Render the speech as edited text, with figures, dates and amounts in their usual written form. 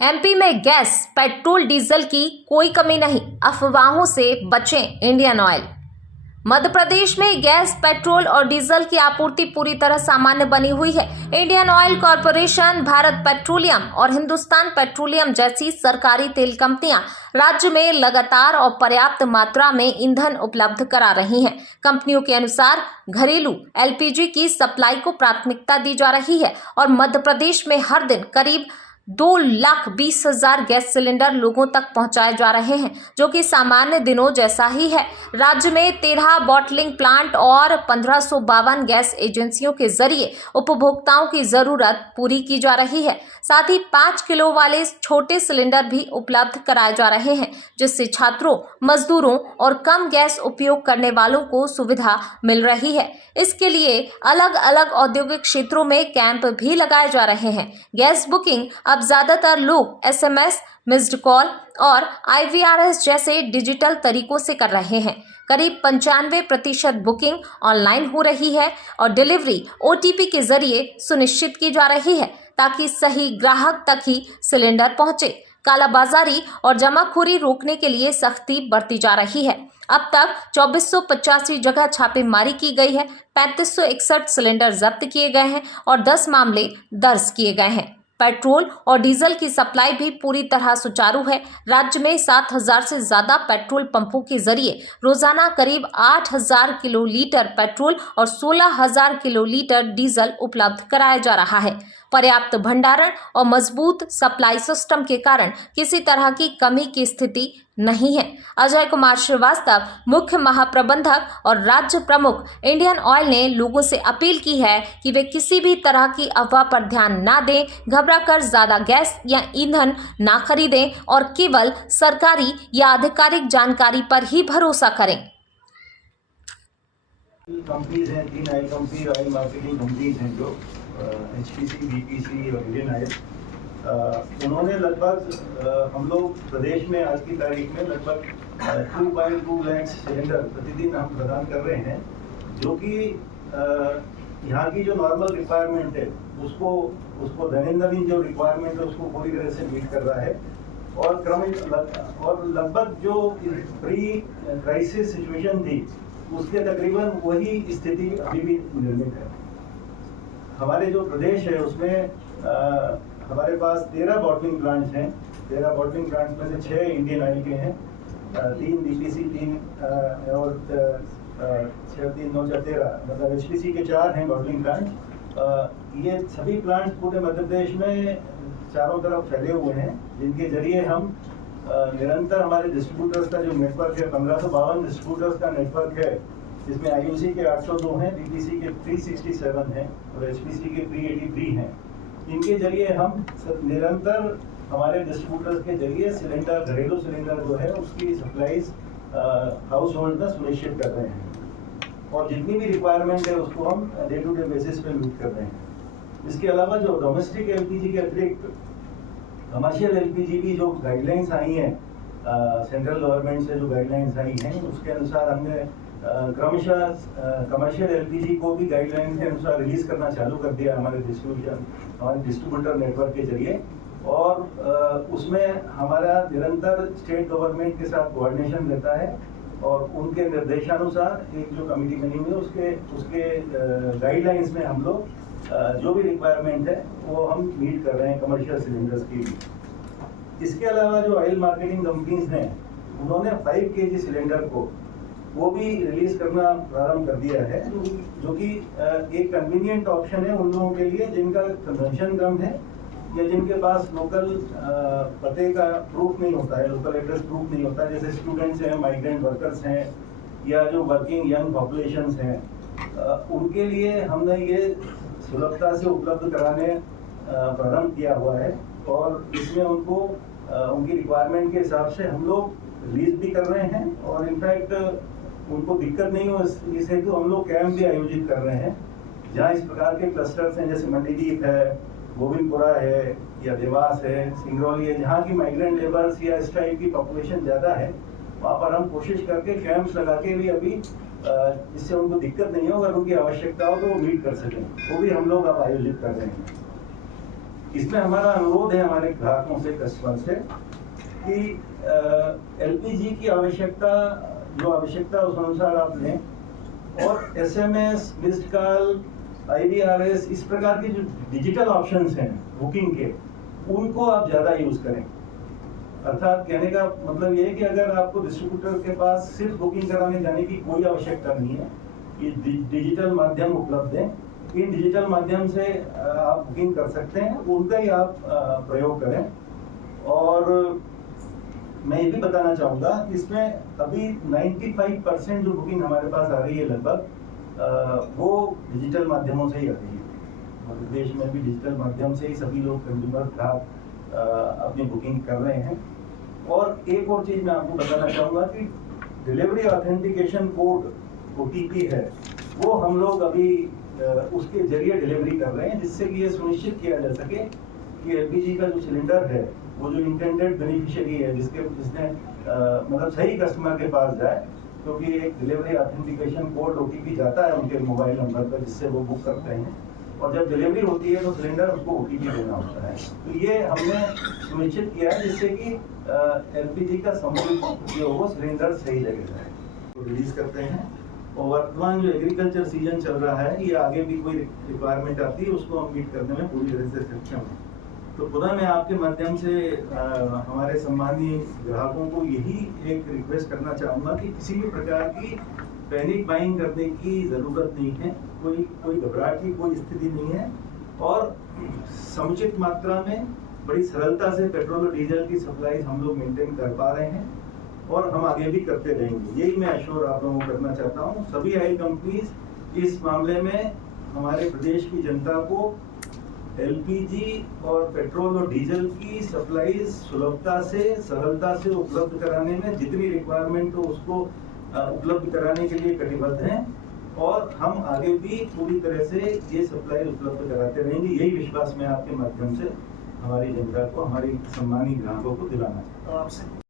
MP में gas, petrol, diesel की कोई कमी नहीं, अफवाहों से बचें इंडियन ऑयल। मध्य प्रदेश में गैस, पेट्रोल और डीजल की आपूर्ति पूरी तरह सामान्य बनी हुई है। Indian oil corporation, Bharat petroleum और हिंदुस्तान पेट्रोलियम जैसी सरकारी तेल कंपनियां राज्य में लगातार और पर्याप्त मात्रा में ईंधन उपलब्ध करा रही हैं। कंपनियों के अनुसार घरेलू एलपीजी की सप्लाई को प्राथमिकता दी जा रही है और मध्य प्रदेश में हर दिन करीब 2,20,000 गैस सिलेंडर लोगों तक पहुंचाए जा रहे हैं, जो कि सामान्य दिनों जैसा ही है। राज्य में 13 बॉटलिंग प्लांट और 1552 गैस एजेंसियों के जरिए उपभोक्ताओं की जरूरत पूरी की जा रही है। साथ ही 5 किलो वाले छोटे सिलेंडर भी उपलब्ध कराए जा रहे हैं, जिससे छात्रों, मजदूरों और कम गैस उपयोग करने वालों को सुविधा मिल रही है। इसके लिए अलग अलग औद्योगिक क्षेत्रों में कैंप भी लगाए जा रहे हैं। गैस बुकिंग अब ज्यादातर लोग एसएमएस, मिस्ड कॉल और IVRS जैसे डिजिटल तरीकों से कर रहे हैं। करीब 95% बुकिंग ऑनलाइन हो रही है और डिलीवरी OTP के जरिए सुनिश्चित की जा रही है, ताकि सही ग्राहक तक ही सिलेंडर पहुंचे। कालाबाजारी और जमाखोरी रोकने के लिए सख्ती बरती जा रही है। अब तक 2485 जगह छापेमारी की गई है, 3561 सिलेंडर जब्त किए गए हैं और 10 मामले दर्ज किए गए हैं। पेट्रोल और डीजल की सप्लाई भी पूरी तरह सुचारू है। राज्य में 7,000 से ज्यादा पेट्रोल पंपों के जरिए रोजाना करीब 8,000 किलोलीटर पेट्रोल और 16,000 किलोलीटर डीजल उपलब्ध कराया जा रहा है। पर्याप्त भंडारण और मजबूत सप्लाई सिस्टम के कारण किसी तरह की कमी की स्थिति नहीं है। अजय कुमार श्रीवास्तव, मुख्य महाप्रबंधक और राज्य प्रमुख इंडियन ऑयल ने लोगों से अपील की है कि वे किसी भी तरह की अफवाह पर ध्यान ना दें, घबराकर ज्यादा गैस या ईंधन ना खरीदें और केवल सरकारी या आधिकारिक जानकारी पर ही भरोसा करें। कंपनीज हैं, 3 oil company, oil marketing companies हैं जो HPC, BPC और इंडियन ऑयल। उन्होंने लगभग हम लोग प्रदेश में आज की तारीख में लगभग 2.2 लाख सिलेंडर प्रतिदिन हम प्रदान कर रहे हैं, जो कि यहाँ की जो नॉर्मल रिक्वायरमेंट है उसको दैनंदिन जो रिक्वायरमेंट है उसको पूरी तरह से मीट कर रहा है और लगभग जो प्री क्राइसिस सिचुएशन थी उसके तकरीबन वही स्थिति अभी भी निर्मित है। हमारे जो प्रदेश है उसमें हमारे पास 13 बॉटलिंग प्लांट्स हैं। 13 बॉटलिंग प्लांट्स में से 6 इंडियन ऑयल के हैं, 3 BPC, 3 और 6, 3, 9, 13 मतलब HPC के 4 हैं बॉटलिंग प्लांट। ये सभी प्लांट पूरे मध्य प्रदेश में चारों तरफ फैले हुए हैं, जिनके जरिए हम निरंतर हमारे डिस्ट्रीब्यूटर्स का जो नेटवर्क है, 1552 डिस्ट्रीब्यूटर्स का नेटवर्क है, जिसमें IOC के 802 हैं, BPC के 367 हैं और HPC के 383 हैं। इनके जरिए हम निरंतर हमारे डिस्ट्रीब्यूटर्स के जरिए सिलेंडर, घरेलू सिलेंडर जो है उसकी सप्लाईज हाउस होल्ड में सुनिश्चित कर रहे हैं और जितनी भी रिक्वायरमेंट है उसको हम डे टू डे बेसिस पे मीट कर रहे हैं। इसके अलावा जो डोमेस्टिक LPG के अतिरिक्त कमर्शियल LPG की जो गाइडलाइंस आई हैं, सेंट्रल गवर्नमेंट से जो गाइडलाइंस आई हैं, उसके अनुसार हमने क्रमशः कमर्शियल LPG को भी गाइडलाइन के अनुसार रिलीज करना चालू कर दिया हमारे डिस्ट्रीब्यूटर नेटवर्क के जरिए और उसमें हमारा निरंतर स्टेट गवर्नमेंट के साथ कोऑर्डिनेशन रहता है और उनके निर्देशानुसार एक जो कमेटी बनी हुई है उसके गाइडलाइंस में हम लोग जो भी रिक्वायरमेंट है वो हम मीट कर रहे हैं कमर्शियल सिलेंडर्स की भी। इसके अलावा जो ऑयल मार्केटिंग कंपनीज हैं उन्होंने 5 kg सिलेंडर को वो भी रिलीज करना प्रारंभ कर दिया है, जो कि एक कन्वीनियंट ऑप्शन है उन लोगों के लिए जिनका कंजम्पशन कम है या जिनके पास लोकल पते का प्रूफ नहीं होता है, लोकल एड्रेस प्रूफ नहीं होता है, जैसे स्टूडेंट्स हैं, माइग्रेंट वर्कर्स हैं या जो वर्किंग यंग पॉपुलेशंस हैं। उनके लिए हमने ये सुलभता से उपलब्ध कराने प्रारंभ किया हुआ है और इसमें उनको उनकी रिक्वायरमेंट के हिसाब से हम लोग रिलीज भी कर रहे हैं और इनफैक्ट उनको दिक्कत नहीं हो इस हेतु हम लोग कैंप भी आयोजित कर रहे हैं, जहाँ इस प्रकार के क्लस्टर्स हैं, जैसे मंडीदीप है, गोविंदपुरा है या देवास है, सिंगरौली है, जहाँ की माइग्रेंट लेबर्स या इस टाइप की पॉपुलेशन ज़्यादा है, वहाँ पर हम कोशिश करके कैंप्स लगा के भी अभी इससे उनको दिक्कत नहीं हो, अगर उनकी आवश्यकता हो तो वो मीट कर सकें, वो भी हम लोग अब आयोजित कर रहे हैं। इसमें हमारा अनुरोध है हमारे ग्राहकों से, कस्टमर से, कि एलपीजी की आवश्यकता उस अनुसार आप लें, और एसएमएस, मिस्ड कॉल, आईवीआरएस, इस प्रकार के जो डिजिटल ऑप्शंस हैं बुकिंग के, उनको आप ज़्यादा यूज़ करें। अर्थात कहने का मतलब ये है कि अगर आपको डिस्ट्रीब्यूटर के पास सिर्फ बुकिंग कराने जाने की कोई आवश्यकता नहीं है, ये डिजिटल माध्यम उपलब्ध हैं, इन डिजिटल माध्यम से आप बुकिंग कर सकते हैं, उनका ही आप प्रयोग करें। और मैं ये भी बताना चाहूँगा कि इसमें अभी 95% जो बुकिंग हमारे पास आ रही है लगभग, वो डिजिटल माध्यमों से ही आ रही है। मध्य प्रदेश में भी डिजिटल माध्यम से ही सभी लोग, कंज्यूमर, ग्राहक अपनी बुकिंग कर रहे हैं। और एक और चीज़ मैं आपको बताना चाहूँगा कि डिलीवरी ऑथेंटिकेशन कोड OTP है, वो हम लोग अभी उसके जरिए डिलीवरी कर रहे हैं, जिससे कि ये सुनिश्चित किया जा सके कि एलपीजी का जो सिलेंडर है, वो जो इंटेंडेड बेनिफिशियरी है, जिसने मतलब सही कस्टमर के पास जाए, क्योंकि एक डिलीवरी ऑथेंटिकेशन कोड OTP जाता है उनके मोबाइल नंबर पर, जिससे वो बुक करते हैं, और जब डिलीवरी होती है तो सिलेंडर उसको OTP देना होता है। तो ये हमने सुनिश्चित किया है, जिससे कि एलपीजी का समुचित उपयोग हो, सिलेंडर सही जगह जाए, तो रिलीज करते हैं। और वर्तमान जो एग्रीकल्चर सीजन चल रहा है, ये आगे भी कोई रिक्वायरमेंट आती है, उसको हम मीट करने में पूरी तरह से सक्षम हैं। तो खुदा मैं आपके माध्यम से हमारे सम्मानीय ग्राहकों को यही एक रिक्वेस्ट करना चाहूँगा कि किसी भी प्रकार की पैनिक बाइंग करने की ज़रूरत नहीं है, कोई घबराहट की कोई स्थिति नहीं है, और समुचित मात्रा में बड़ी सरलता से पेट्रोल और डीजल की सप्लाई हम लोग मेंटेन कर पा रहे हैं, और हम आगे भी करते रहेंगे। यही मैं एश्योर आप लोगों को करना चाहता हूँ। सभी ऑयल कंपनीज इस मामले में हमारे प्रदेश की जनता को एलपीजी और पेट्रोल और डीजल की सप्लाई सुलभता से, सरलता से उपलब्ध कराने में जितनी रिक्वायरमेंट हो उसको उपलब्ध कराने के लिए कटिबद्ध हैं, और हम आगे भी पूरी तरह से ये सप्लाई उपलब्ध कराते रहेंगे। यही विश्वास मैं आपके माध्यम से हमारी जनता को, हमारी सम्मानित ग्राहकों को दिलाना चाहता हूँ।